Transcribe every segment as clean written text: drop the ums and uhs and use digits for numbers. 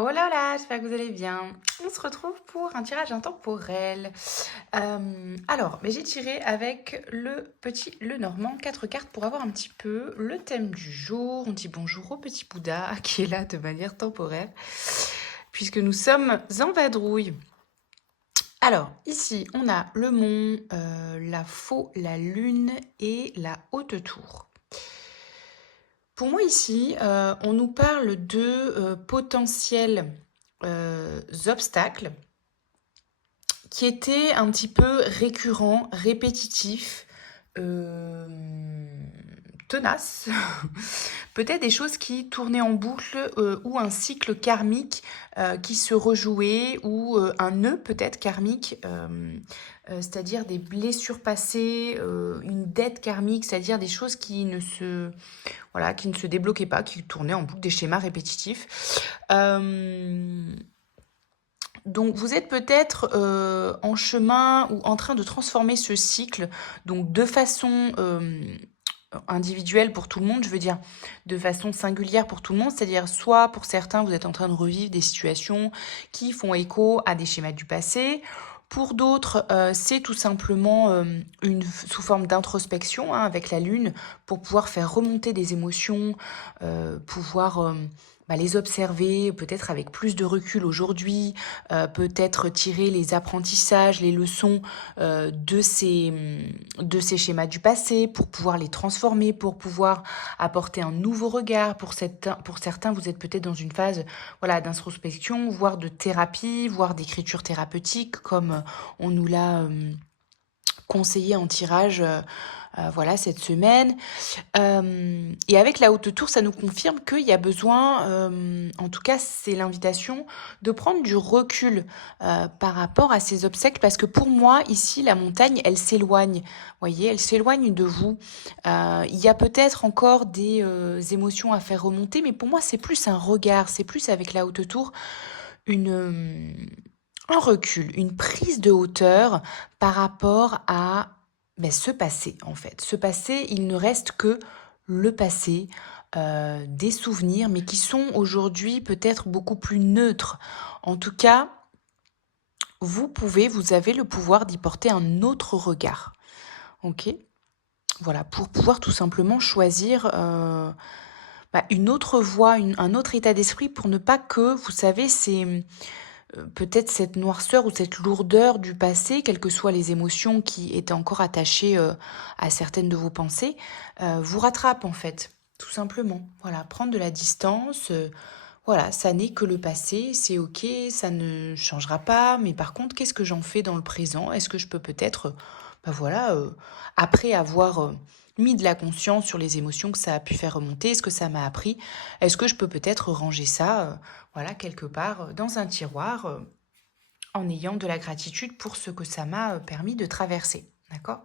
Oh là là, j'espère que vous allez bien. On se retrouve pour un tirage intemporel. Alors, mais j'ai tiré avec le petit Lenormand, 4 cartes pour avoir un petit peu le thème du jour. On dit bonjour au petit Bouddha qui est là de manière temporaire, puisque nous sommes en vadrouille. Alors, ici, on a le mont, la faux, la lune et la haute tour. Pour moi ici, on nous parle de potentiels obstacles qui étaient un petit peu récurrents, répétitifs, euh, tenaces. Peut-être des choses qui tournaient en boucle ou un cycle karmique qui se rejouait ou un nœud peut-être karmique, c'est-à-dire des blessures passées, une dette karmique, c'est-à-dire des choses qui ne se voilà, qui ne se débloquaient pas, qui tournaient en boucle, des schémas répétitifs. Donc vous êtes peut-être en chemin ou en train de transformer ce cycle, donc de façon individuelle pour tout le monde, je veux dire de façon singulière pour tout le monde, c'est-à-dire soit pour certains vous êtes en train de revivre des situations qui font écho à des schémas du passé, pour d'autres c'est tout simplement sous forme d'introspection avec la lune pour pouvoir faire remonter des émotions, pouvoir les observer peut-être avec plus de recul aujourd'hui, peut-être tirer les apprentissages, les leçons de ces schémas du passé pour pouvoir les transformer, pour pouvoir apporter un nouveau regard. Pour certains, vous êtes peut-être dans une phase voilà, d'introspection, voire de thérapie, voire d'écriture thérapeutique, comme on nous l'a conseillé en tirage voilà, cette semaine. Et avec la haute tour, ça nous confirme qu'il y a besoin, en tout cas c'est l'invitation, de prendre du recul par rapport à ces obstacles, parce que pour moi, ici, la montagne, elle s'éloigne, voyez, elle s'éloigne de vous. Il y a peut-être encore des émotions à faire remonter, mais pour moi, c'est plus un regard, c'est plus avec la haute tour, un recul, une prise de hauteur par rapport à ce passé, en fait. Ce passé, il ne reste que le passé, des souvenirs, mais qui sont aujourd'hui peut-être beaucoup plus neutres. En tout cas, vous avez le pouvoir d'y porter un autre regard. Ok? Voilà, pour pouvoir tout simplement choisir une autre voie, un autre état d'esprit pour ne pas que, vous savez, c'est peut-être cette noirceur ou cette lourdeur du passé, quelles que soient les émotions qui étaient encore attachées à certaines de vos pensées, vous rattrape en fait, tout simplement. Voilà, prendre de la distance. Voilà, ça n'est que le passé, c'est ok, ça ne changera pas, mais par contre, qu'est-ce que j'en fais dans le présent? Est-ce que je peux peut-être, voilà, après avoir mis de la conscience sur les émotions que ça a pu faire remonter, ce que ça m'a appris, est-ce que je peux peut-être ranger ça, voilà, quelque part dans un tiroir, en ayant de la gratitude pour ce que ça m'a permis de traverser, d'accord?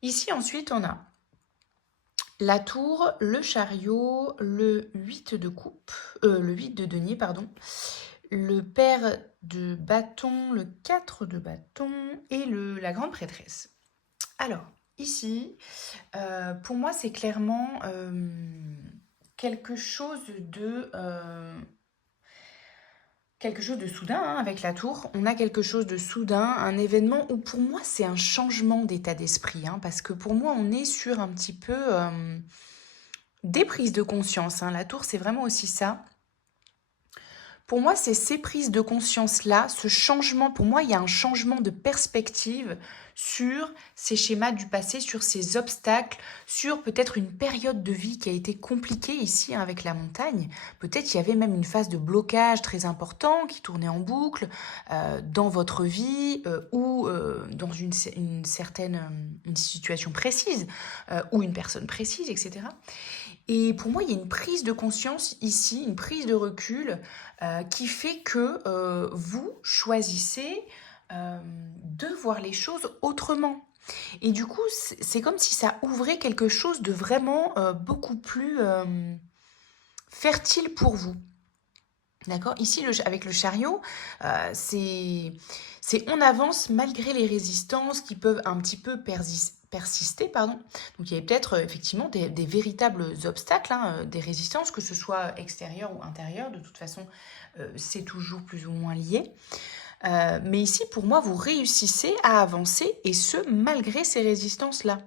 Ici, ensuite, on a la tour, le chariot, le 8 de coupe, le 8 de denier, pardon, le père de bâton, le 4 de bâton et la grande prêtresse. Alors, ici, pour moi, c'est clairement quelque chose de... quelque chose de soudain avec la tour. On a quelque chose de soudain, un événement où pour moi c'est un changement d'état d'esprit. Parce que pour moi on est sur un petit peu des prises de conscience. La tour c'est vraiment aussi ça. Pour moi, c'est ces prises de conscience-là, ce changement, pour moi, il y a un changement de perspective sur ces schémas du passé, sur ces obstacles, sur peut-être une période de vie qui a été compliquée ici avec la montagne. Peut-être il y avait même une phase de blocage très important qui tournait en boucle dans votre vie ou dans une certaine une situation précise ou une personne précise, etc. Et pour moi, il y a une prise de conscience ici, une prise de recul qui fait que vous choisissez de voir les choses autrement. Et du coup, c'est comme si ça ouvrait quelque chose de vraiment beaucoup plus fertile pour vous. D'accord? Ici, avec le chariot, c'est on avance malgré les résistances qui peuvent un petit peu persister, pardon. Donc il y avait peut-être effectivement des véritables obstacles, hein, des résistances, que ce soit extérieures ou intérieures. De toute façon, c'est toujours plus ou moins lié. Mais ici, pour moi, vous réussissez à avancer, et ce, malgré ces résistances-là.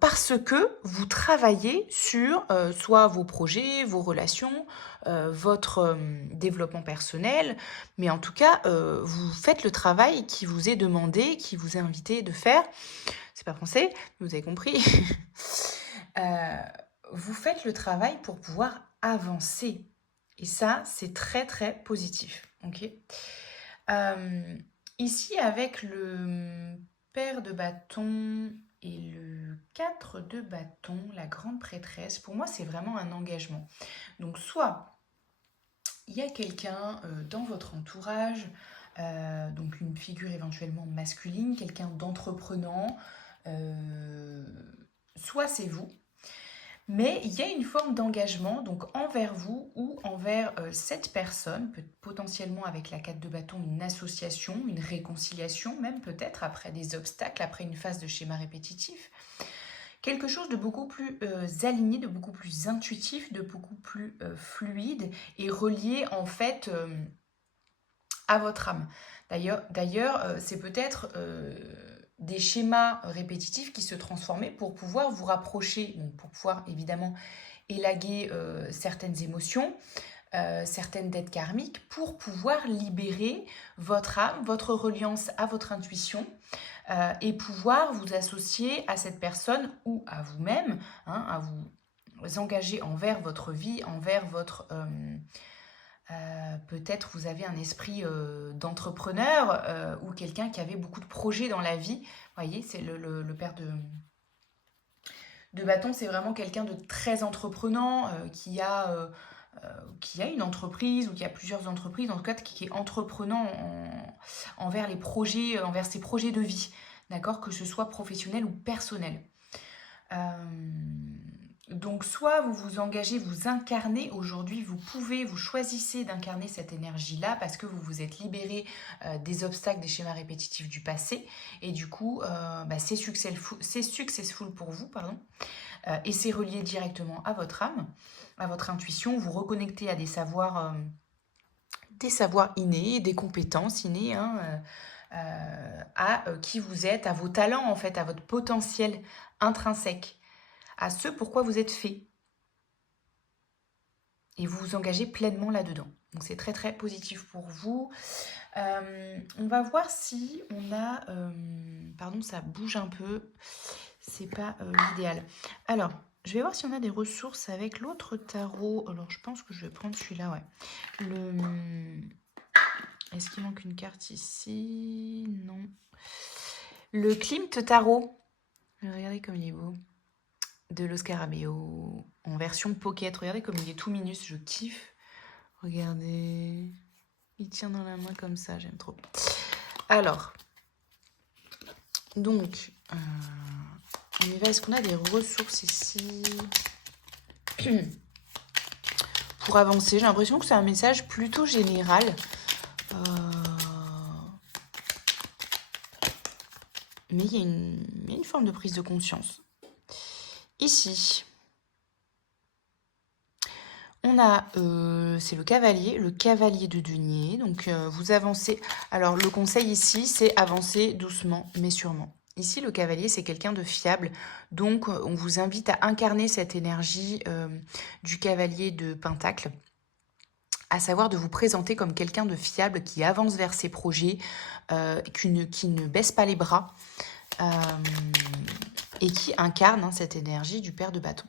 Parce que vous travaillez sur soit vos projets, vos relations, votre développement personnel, mais en tout cas, vous faites le travail qui vous est demandé, qui vous est invité de faire. C'est pas français, vous avez compris. Euh, vous faites le travail pour pouvoir avancer. Et ça, c'est très, très positif. Ok. Ici, avec le paire de bâtons et le 4 de bâton, la grande prêtresse, pour moi, c'est vraiment un engagement. Donc, soit il y a quelqu'un dans votre entourage, donc une figure éventuellement masculine, quelqu'un d'entreprenant, soit c'est vous, mais il y a une forme d'engagement donc envers vous ou envers cette personne, potentiellement avec la 4 de bâton, une association, une réconciliation, même peut-être après des obstacles, après une phase de schéma répétitif. Quelque chose de beaucoup plus aligné, de beaucoup plus intuitif, de beaucoup plus fluide et relié en fait à votre âme. D'ailleurs, c'est peut-être des schémas répétitifs qui se transformaient pour pouvoir vous rapprocher, donc pour pouvoir évidemment élaguer certaines émotions, certaines dettes karmiques, pour pouvoir libérer votre âme, votre reliance à votre intuition, et pouvoir vous associer à cette personne ou à vous-même, hein, à vous engager envers votre vie, envers votre... peut-être vous avez un esprit d'entrepreneur ou quelqu'un qui avait beaucoup de projets dans la vie. Vous voyez, c'est le père de bâton, c'est vraiment quelqu'un de très entreprenant qui a une entreprise ou qui a plusieurs entreprises, en tout cas qui est entreprenant envers les projets, envers ses projets de vie, d'accord, que ce soit professionnel ou personnel. Donc soit vous vous engagez, vous incarnez aujourd'hui, vous choisissez d'incarner cette énergie-là parce que vous vous êtes libéré des obstacles, des schémas répétitifs du passé, et du coup c'est successful pour vous, pardon, et c'est relié directement à votre âme, à votre intuition, vous reconnectez à des savoirs innés, des compétences innées, hein, à qui vous êtes, à vos talents en fait, à votre potentiel intrinsèque, à ce pourquoi vous êtes fait. Et vous vous engagez pleinement là-dedans. Donc c'est très très positif pour vous. On va voir si on a... pardon, ça bouge un peu. C'est pas l'idéal. Alors, je vais voir si on a des ressources avec l'autre tarot. Alors, je pense que je vais prendre celui-là, ouais. Est-ce qu'il manque une carte ici? Non. Le Klimt Tarot. Regardez comme il est beau. De l'Oscarabeo en version pocket. Regardez comme il est tout minus, je kiffe. Regardez. Il tient dans la main comme ça, j'aime trop. Alors, donc, on y va. Est-ce qu'on a des ressources ici pour avancer? J'ai l'impression que c'est un message plutôt général. Mais il y a une forme de prise de conscience. Ici, on a, c'est le cavalier de denier. Donc, vous avancez. Alors, le conseil ici, c'est avancer doucement, mais sûrement. Ici, le cavalier, c'est quelqu'un de fiable. Donc, on vous invite à incarner cette énergie du cavalier de Pentacle, à savoir de vous présenter comme quelqu'un de fiable qui avance vers ses projets, qui ne baisse pas les bras, et qui incarne cette énergie du père de bâton.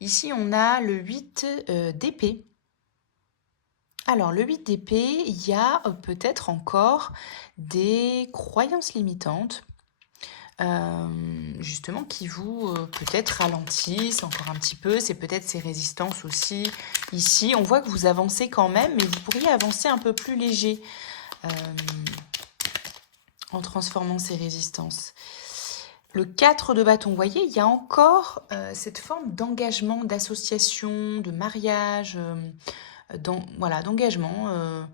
Ici, on a le 8 d'épée. Alors, le 8 d'épée, il y a peut-être encore des croyances limitantes, justement, qui vous peut-être ralentissent encore un petit peu. C'est peut-être ces résistances aussi. Ici, on voit que vous avancez quand même, mais vous pourriez avancer un peu plus léger en transformant ces résistances. Le 4 de bâton, vous voyez, il y a encore cette forme d'engagement, d'association, de mariage, d'engagement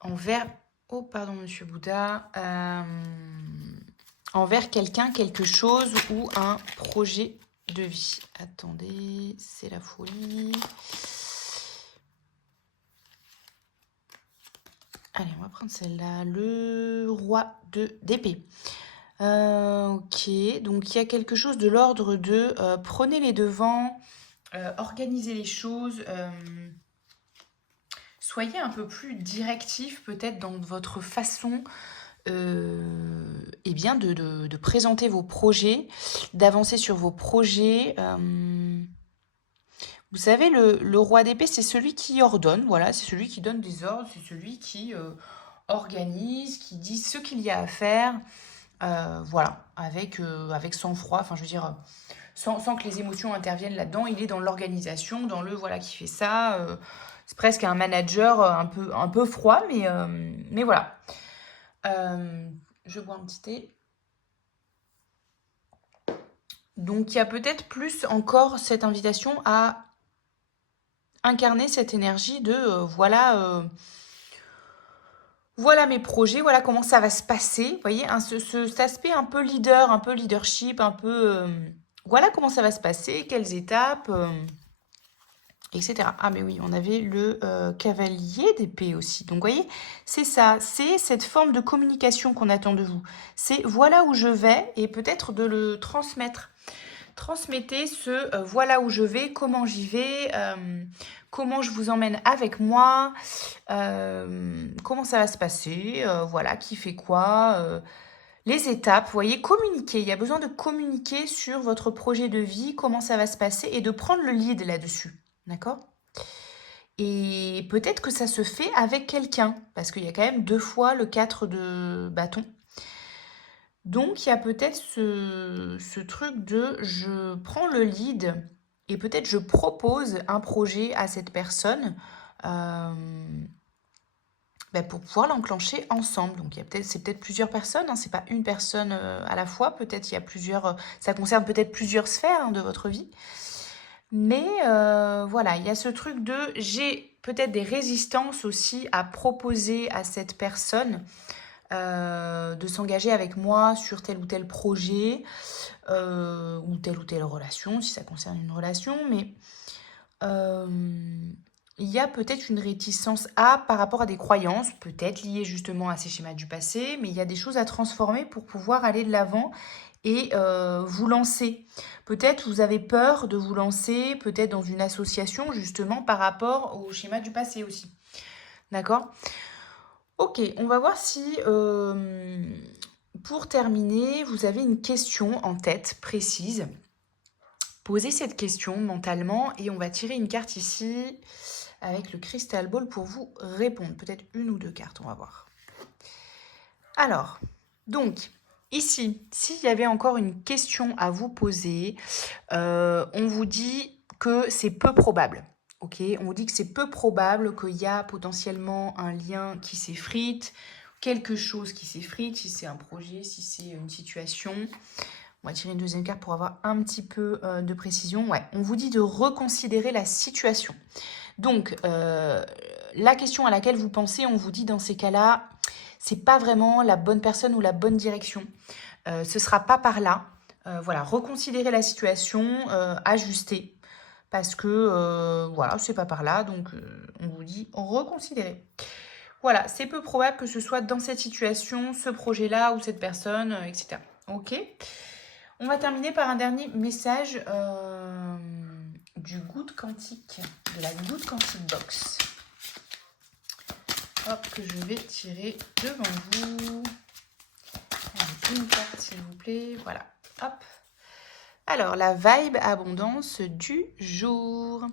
envers... Oh, pardon, Monsieur Bouddha. envers quelqu'un, quelque chose ou un projet de vie. Attendez, c'est la folie. Allez, on va prendre celle-là. Le roi d'épée. Ok, donc il y a quelque chose de l'ordre de prenez les devants, organisez les choses, soyez un peu plus directif peut-être dans votre façon eh bien de présenter vos projets, d'avancer sur vos projets. Vous savez, le roi d'épée, c'est celui qui ordonne, voilà, c'est celui qui donne des ordres, c'est celui qui organise, qui dit ce qu'il y a à faire, voilà, avec sang-froid, enfin je veux dire, sans que les émotions interviennent là-dedans, il est dans l'organisation, dans le voilà qui fait ça. C'est presque un manager un peu froid, mais voilà. Je bois un petit thé. Donc il y a peut-être plus encore cette invitation à incarner cette énergie de voilà mes projets, voilà comment ça va se passer. Vous voyez, cet aspect un peu leader, un peu leadership, un peu voilà comment ça va se passer, quelles étapes, etc. Ah mais oui, on avait le cavalier d'épée aussi. Donc vous voyez, c'est ça, c'est cette forme de communication qu'on attend de vous. C'est voilà où je vais et peut-être de le transmettre. Transmettez ce voilà où je vais, comment j'y vais, comment je vous emmène avec moi, comment ça va se passer, voilà, qui fait quoi, les étapes, vous voyez, communiquer. Il y a besoin de communiquer sur votre projet de vie, comment ça va se passer et de prendre le lead là-dessus. D'accord? Et peut-être que ça se fait avec quelqu'un, parce qu'il y a quand même 2 fois le 4 de bâton. Donc, il y a peut-être ce truc de je prends le lead et peut-être je propose un projet à cette personne pour pouvoir l'enclencher ensemble. Donc, c'est peut-être plusieurs personnes, hein, c'est pas une personne à la fois. Peut-être il y a plusieurs, ça concerne peut-être plusieurs sphères de votre vie. Mais voilà, il y a ce truc de j'ai peut-être des résistances aussi à proposer à cette personne de s'engager avec moi sur tel ou tel projet ou telle relation, si ça concerne une relation, mais il y a peut-être une réticence par rapport à des croyances, peut-être liées justement à ces schémas du passé, mais il y a des choses à transformer pour pouvoir aller de l'avant et vous lancer. Peut-être vous avez peur de vous lancer, peut-être dans une association justement par rapport au schéma du passé aussi. D'accord ? Ok, on va voir si, pour terminer, vous avez une question en tête précise. Posez cette question mentalement et on va tirer une carte ici avec le crystal ball pour vous répondre. Peut-être une ou 2 cartes, on va voir. Alors, donc, ici, s'il y avait encore une question à vous poser, on vous dit que c'est peu probable. Ok, on vous dit que c'est peu probable qu'il y a potentiellement un lien qui s'effrite, quelque chose qui s'effrite, si c'est un projet, si c'est une situation. On va tirer une deuxième carte pour avoir un petit peu de précision. Ouais, on vous dit de reconsidérer la situation. Donc, la question à laquelle vous pensez, on vous dit dans ces cas-là, c'est pas vraiment la bonne personne ou la bonne direction. Ce sera pas par là. Voilà, reconsidérer la situation, ajuster. Parce que, voilà, c'est pas par là. Donc, on vous dit reconsidérer. Voilà, c'est peu probable que ce soit dans cette situation, ce projet-là ou cette personne, etc. Ok. On va terminer par un dernier message du Good Quantique, de la Good Quantique Box. Hop, que je vais tirer devant vous. Allez, une carte, s'il vous plaît. Voilà, hop. Alors, la vibe abondance du jour.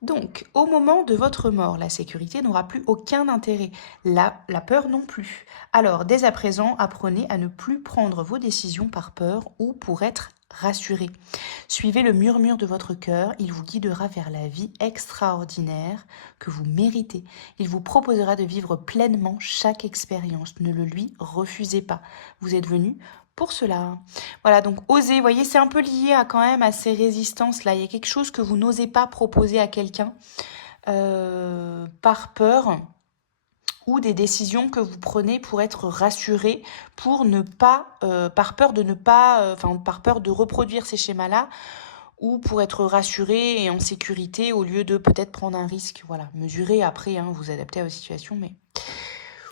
Donc, au moment de votre mort, la sécurité n'aura plus aucun intérêt, la peur non plus. Alors, dès à présent, apprenez à ne plus prendre vos décisions par peur ou pour être rassuré. Suivez le murmure de votre cœur, il vous guidera vers la vie extraordinaire que vous méritez. Il vous proposera de vivre pleinement chaque expérience, ne le lui refusez pas. Vous êtes venu pour cela. Voilà, donc osez, vous voyez, c'est un peu lié quand même à ces résistances-là. Il y a quelque chose que vous n'osez pas proposer à quelqu'un par peur ou des décisions que vous prenez pour être rassuré, pour ne pas, par peur de ne pas, par peur de reproduire ces schémas-là, ou pour être rassuré et en sécurité au lieu de peut-être prendre un risque. Voilà, mesurez après, hein, vous adaptez à vos situations, mais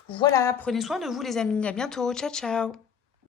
voilà, prenez soin de vous les amis, à bientôt, ciao ciao.